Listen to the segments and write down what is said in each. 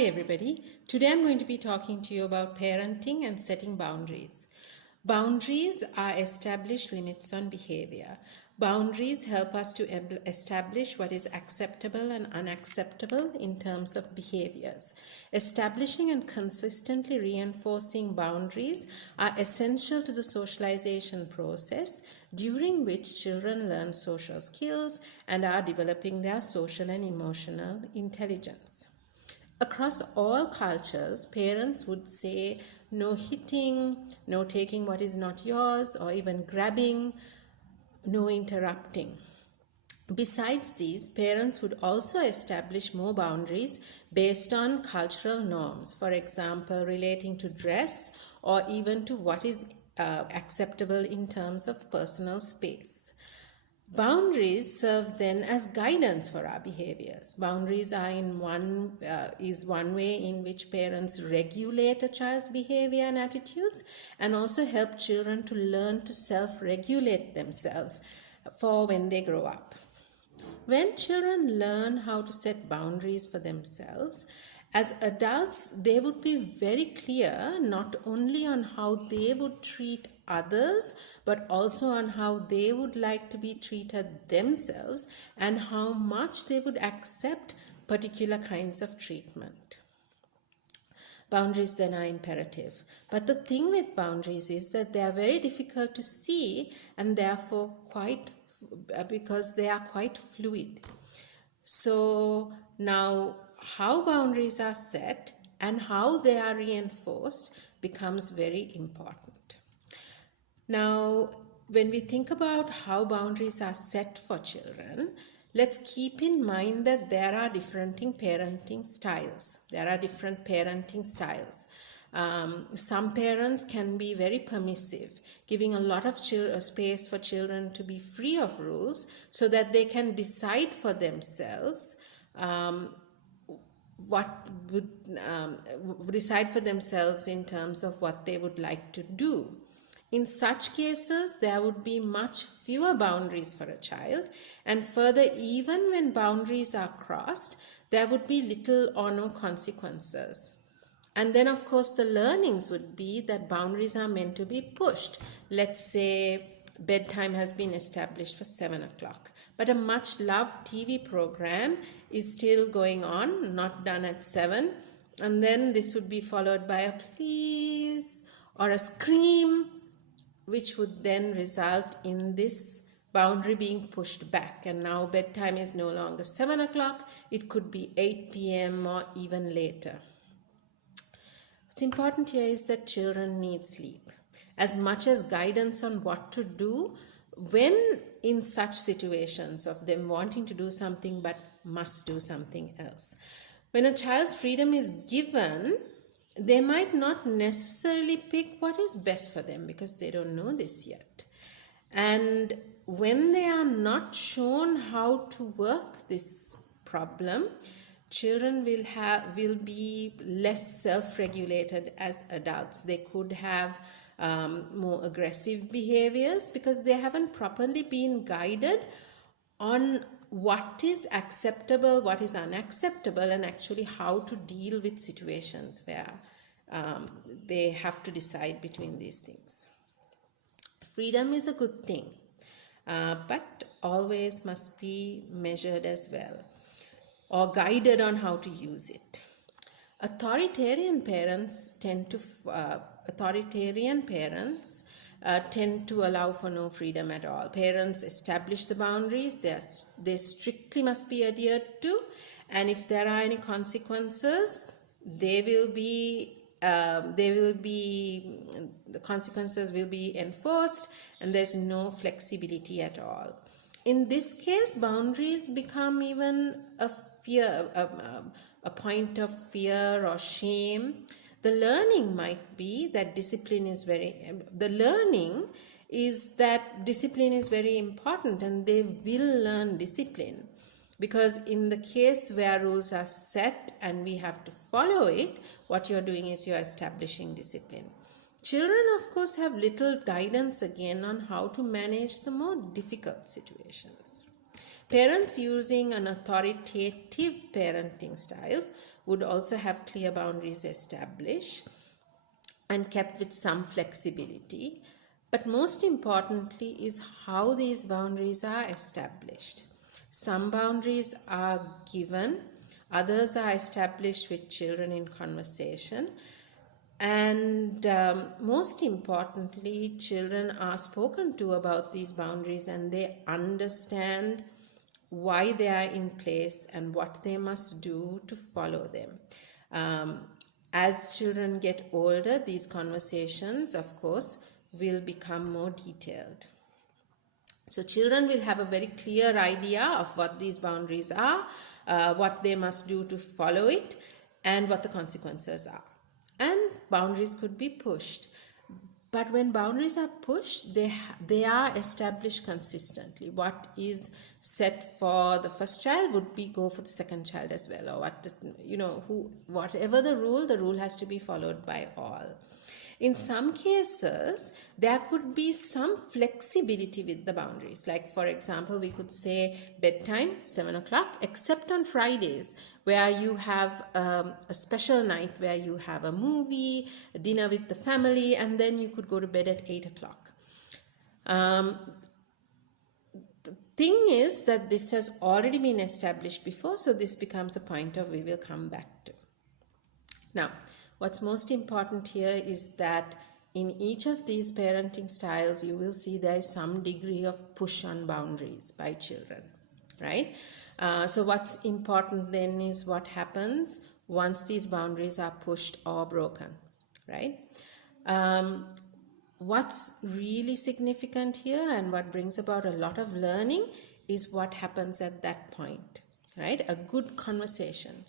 Hi everybody. Today I'm going to be talking to you about parenting and setting boundaries. Boundaries are established limits on behavior. Boundaries help us to establish what is acceptable and unacceptable in terms of behaviors. Establishing and consistently reinforcing boundaries are essential to the socialization process, during which children learn social skills and are developing their social and emotional intelligence. Across all cultures, parents would say no hitting, no taking what is not yours, or even grabbing, no interrupting. Besides these, parents would also establish more boundaries based on cultural norms, for example, relating to dress or even to what is acceptable in terms of personal space. Boundaries serve then as guidance for our behaviors. Boundaries are one way in which parents regulate a child's behavior and attitudes, and also help children to learn to self-regulate themselves for when they grow up. When children learn how to set boundaries for themselves, as adults, they would be very clear not only on how they would treat others, but also on how they would like to be treated themselves and how much they would accept particular kinds of treatment. Boundaries then are imperative. But the thing with boundaries is that they are very difficult to see, and therefore because they are quite fluid. So now how boundaries are set and how they are reinforced becomes very important. Now, when we think about how boundaries are set for children, let's keep in mind that there are different parenting styles. Some parents can be very permissive, giving a lot of space for children to be free of rules so that they can decide for themselves in terms of what they would like to do. In such cases, there would be much fewer boundaries for a child, and further, even when boundaries are crossed, there would be little or no consequences. And then, of course, the learnings would be that boundaries are meant to be pushed. Let's say bedtime has been established for 7 o'clock, but a much loved TV program is still going on, not done at 7, and then this would be followed by a please or a scream, which would then result in this boundary being pushed back, and now bedtime is no longer 7 o'clock, it could be 8 p.m. or even later. What's important here is that children need sleep as much as guidance on what to do when in such situations of them wanting to do something but must do something else. When a child's freedom is given, they might not necessarily pick what is best for them because they don't know this yet. And when they are not shown how to work this problem, children will be less self-regulated as adults. They could have more aggressive behaviors because they haven't properly been guided on what is acceptable, what is unacceptable, and actually how to deal with situations where they have to decide between these things. Freedom is a good thing, but always must be measured as well, or guided on how to use it. Authoritarian parents tend to allow for no freedom at all. Parents establish the boundaries, they strictly must be adhered to, and if there are any consequences, the consequences will be enforced, and there's no flexibility at all. In this case, boundaries become even a point of fear or shame. The learning might be that discipline is very important, and they will learn discipline. Because in the case where rules are set and we have to follow it, what you're doing is you're establishing discipline. Children, of course, have little guidance again on how to manage the more difficult situations. Parents using an authoritative parenting style would also have clear boundaries established and kept with some flexibility. But most importantly is how these boundaries are established. Some boundaries are given, others are established with children in conversation, and most importantly, children are spoken to about these boundaries and they understand why they are in place and what they must do to follow them. As children get older, these conversations, of course, will become more detailed. So children will have a very clear idea of what these boundaries are, what they must do to follow it, and what the consequences are. And boundaries could be pushed. But when boundaries are pushed, they are established consistently. What is set for the first child would be go for the second child as well, or whatever the rule has to be followed by all. In some cases, there could be some flexibility with the boundaries. Like, for example, we could say bedtime, 7 o'clock, except on Fridays, where you have a special night where you have a movie, a dinner with the family, and then you could go to bed at 8 o'clock. The thing is that this has already been established before, so this becomes a pointer we will come back to. Now, what's most important here is that in each of these parenting styles, you will see there is some degree of push on boundaries by children, right? So what's important then is what happens once these boundaries are pushed or broken, right? What's really significant here and what brings about a lot of learning is what happens at that point, right? A good conversation,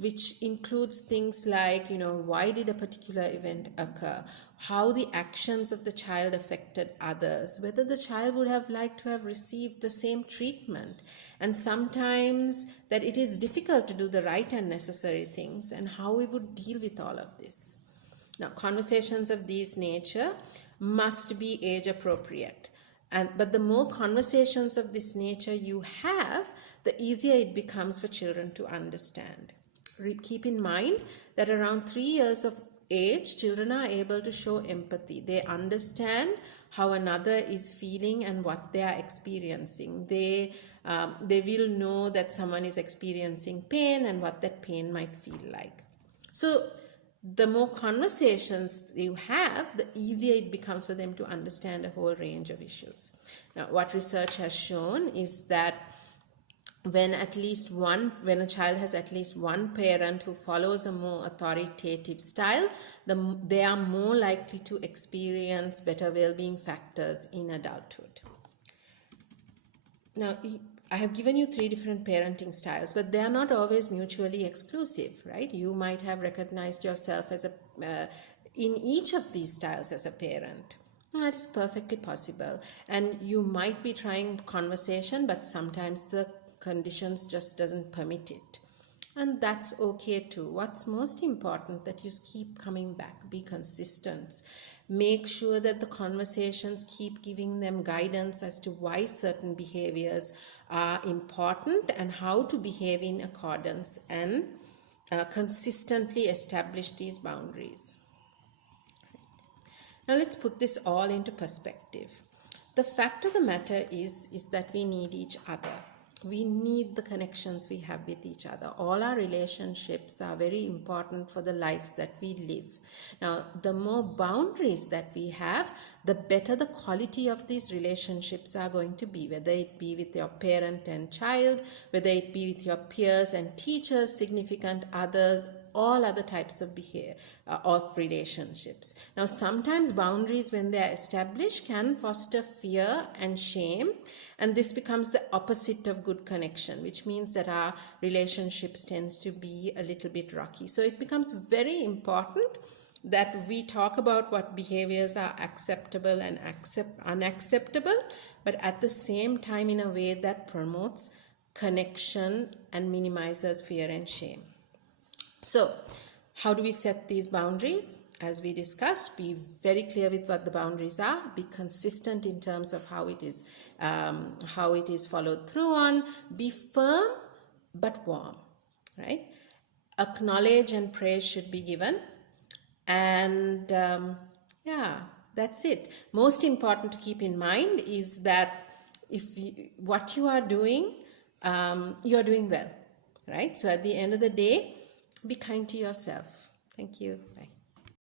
which includes things like, why did a particular event occur, how the actions of the child affected others, whether the child would have liked to have received the same treatment, and sometimes that it is difficult to do the right and necessary things, and how we would deal with all of this. Now, conversations of this nature must be age appropriate. But the more conversations of this nature you have, the easier it becomes for children to understand. Keep in mind that around 3 years of age, children are able to show empathy. They understand how another is feeling and what they are experiencing. They will know that someone is experiencing pain and what that pain might feel like. So the more conversations you have, the easier it becomes for them to understand a whole range of issues. Now, what research has shown is that when a child has at least one parent who follows a more authoritative style, they are more likely to experience better well-being factors in adulthood. Now, I have given you 3 different parenting styles, but they are not always mutually exclusive, right? You might have recognized yourself as in each of these styles as a parent. That is perfectly possible. And you might be trying conversation, but sometimes the conditions just doesn't permit it. And that's okay too. What's most important that you keep coming back, be consistent. Make sure that the conversations keep giving them guidance as to why certain behaviors are important and how to behave in accordance, and consistently establish these boundaries. Now let's put this all into perspective. The fact of the matter is that we need each other. We need the connections we have with each other. All our relationships are very important for the lives that we live. Now, the more boundaries that we have, the better the quality of these relationships are going to be, whether it be with your parent and child, whether it be with your peers and teachers, significant others, all other types of behavior of relationships. Now, sometimes boundaries, when they are established, can foster fear and shame, and this becomes the opposite of good connection, which means that our relationships tends to be a little bit rocky. So it becomes very important that we talk about what behaviors are acceptable and unacceptable, but at the same time in a way that promotes connection and minimizes fear and shame. So, how do we set these boundaries? As we discussed, be very clear with what the boundaries are. Be consistent in terms of how it is followed through on. Be firm but warm, right? acknowledge and praise should be given. And yeah, that's it. Most important to keep in mind is that if what you are doing, you're doing well, right? So at the end of the day, be kind to yourself. Thank you. Bye.